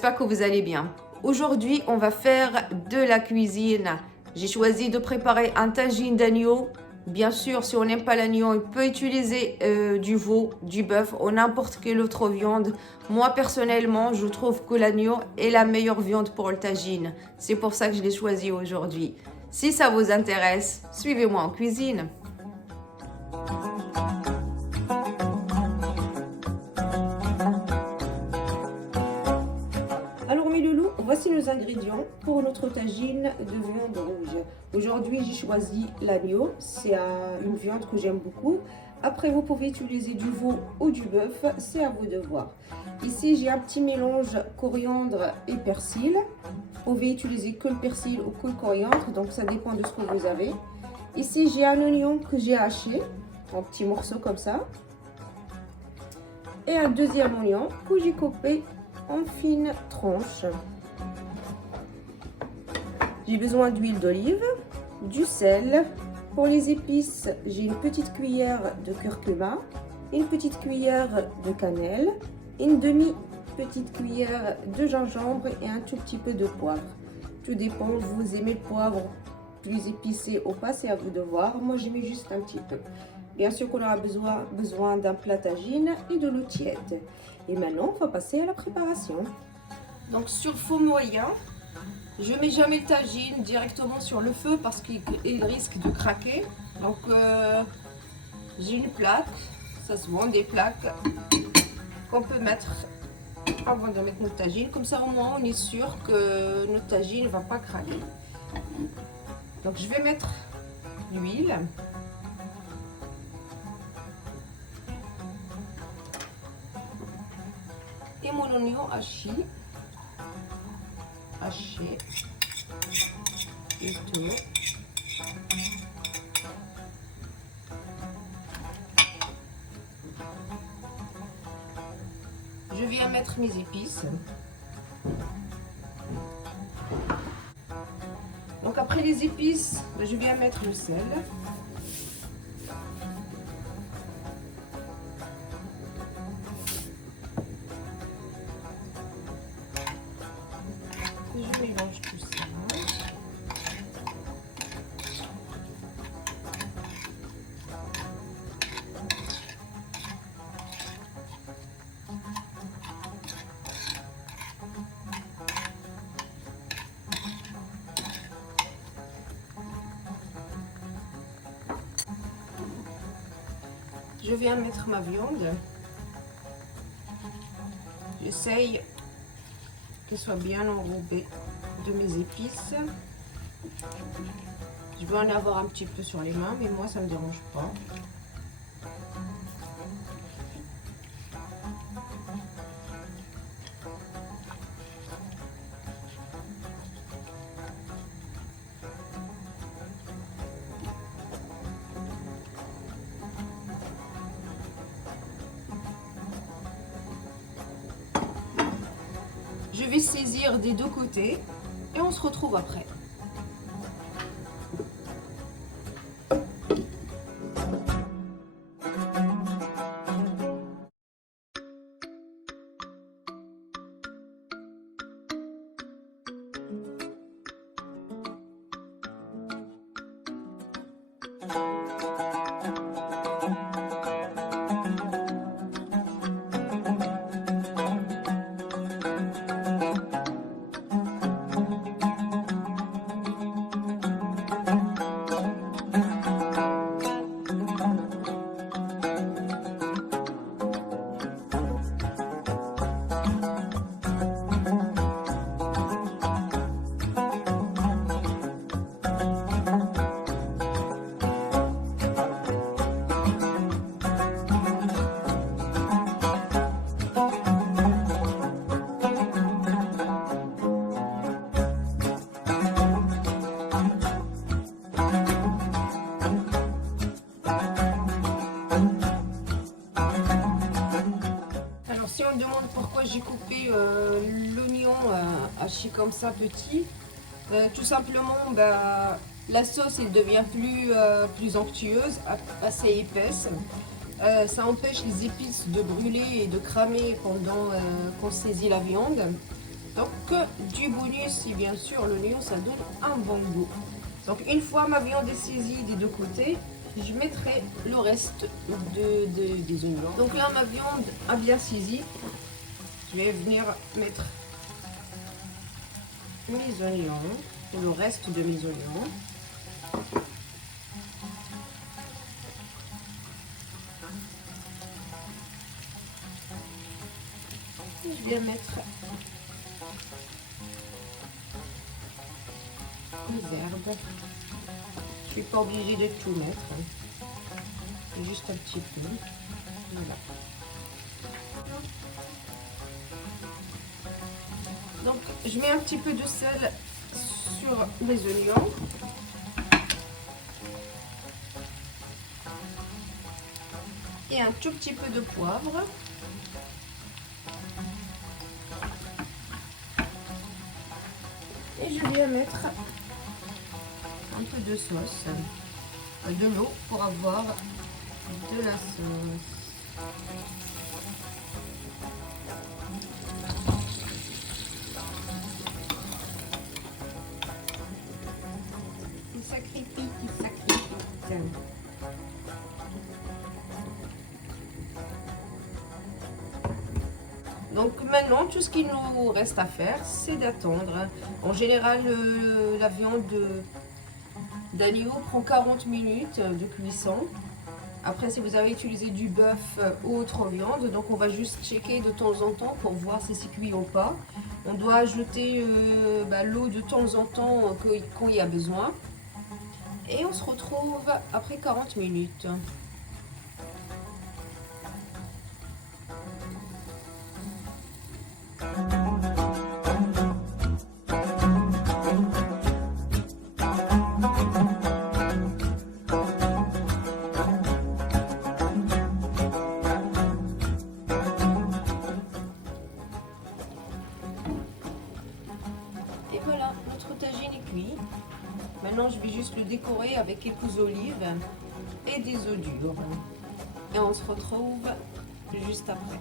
j'espère que vous allez bien. Aujourd'hui, on va faire de la cuisine. J'ai choisi de préparer un tagine d'agneau. Bien sûr, si on n'aime pas l'agneau, on peut utiliser du veau, du bœuf ou n'importe quelle autre viande. Moi, personnellement, je trouve que l'agneau est la meilleure viande pour le tagine. C'est pour ça que je l'ai choisi aujourd'hui. Si ça vous intéresse, suivez-moi en cuisine. Alors mes loulous, voici nos ingrédients pour notre tagine de viande rouge. Aujourd'hui, j'ai choisi l'agneau. C'est une viande que j'aime beaucoup. Après, vous pouvez utiliser du veau ou du bœuf, c'est à vous de voir. Ici, j'ai un petit mélange coriandre et persil. Vous pouvez utiliser que le persil ou que le coriandre, donc ça dépend de ce que vous avez. Ici, j'ai un oignon que j'ai haché en petits morceaux comme ça. Et un deuxième oignon que j'ai coupé en fines tranches. J'ai besoin d'huile d'olive, du sel. Pour les épices, j'ai une petite cuillère de curcuma, une petite cuillère de cannelle, une demi-petite cuillère de gingembre et un tout petit peu de poivre. Tout dépend, vous aimez le poivre plus épicé ou pas, c'est à vous de voir. Moi, j'y mets juste un petit peu. Bien sûr qu'on aura besoin d'un plat tagine et de l'eau tiède. Et maintenant, on va passer à la préparation. Donc sur feu moyen, je mets jamais le tagine directement sur le feu parce qu'il risque de craquer. Donc j'ai une plaque, ça se vend des plaques qu'on peut mettre avant de mettre notre tagine. Comme ça au moins on est sûr que notre tagine ne va pas craquer. Donc je vais mettre l'huile. Et mon oignon haché et tout. Je viens mettre mes épices. Donc après les épices, je viens mettre le sel. Je mélange tout ça. Je viens mettre ma viande. J'essaye qu'elle soit bien enrobée de mes épices. Je vais en avoir un petit peu sur les mains, mais moi ça ne me dérange pas. Je vais saisir des deux côtés et on se retrouve après. Si on me demande pourquoi j'ai coupé l'oignon haché comme ça petit, tout simplement la sauce elle devient plus onctueuse, assez épaisse. Ça empêche les épices de brûler et de cramer pendant qu'on saisit la viande. Donc, du bonus, et bien sûr, l'oignon, ça donne un bon goût. Donc, une fois ma viande est saisie des deux côtés, je mettrai le reste des oignons. Donc là, ma viande a bien saisi. Je vais venir mettre mes oignons, et le reste de mes oignons. Et je vais mettre les herbes. Je suis pas obligée de tout mettre, juste un petit peu. Voilà. Donc je mets un petit peu de sel sur les oignons. Et un tout petit peu de poivre. Et je viens mettre un peu de sauce, de l'eau pour avoir de la sauce. Ça crépite, ça crépite. Donc maintenant, tout ce qu'il nous reste à faire, c'est d'attendre. En général, la viande d'agneau prend 40 minutes de cuisson. Après, si vous avez utilisé du bœuf ou autre viande, donc on va juste checker de temps en temps pour voir si c'est cuit ou pas. On doit ajouter l'eau de temps en temps quand il y a besoin. Et on se retrouve après 40 minutes. Et voilà, notre tagine est cuit. Maintenant, je vais juste le décorer avec quelques olives et des œufs durs. Et on se retrouve juste après.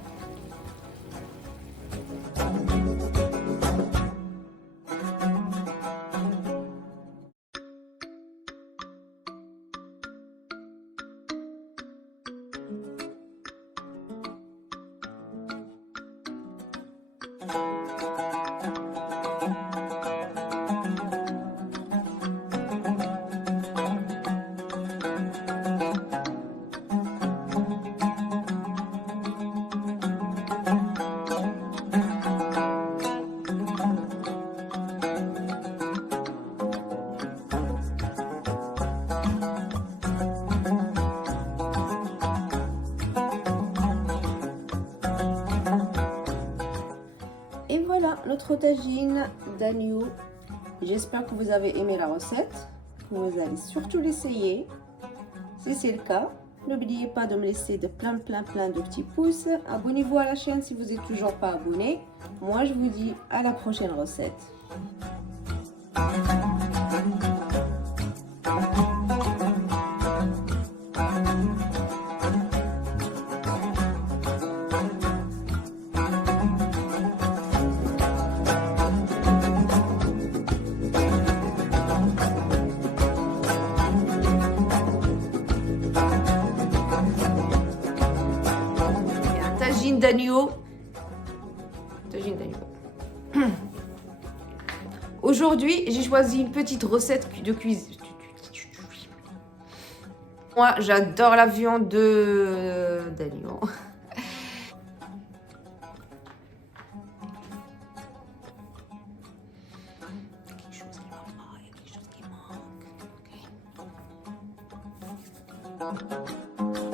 Et voilà notre tagine d'agneau. J'espère que vous avez aimé la recette. Vous allez surtout l'essayer. Si c'est le cas, n'oubliez pas de me laisser plein de petits pouces. Abonnez-vous à la chaîne si vous n'êtes toujours pas abonné. Moi, je vous dis à la prochaine recette. Tagine d'agneau. Tagine d'agneau. Aujourd'hui, j'ai choisi une petite recette de cuisine. Moi, j'adore la viande d'agneau. Quelque chose qui manque, il y a quelque chose qui manque. Okay.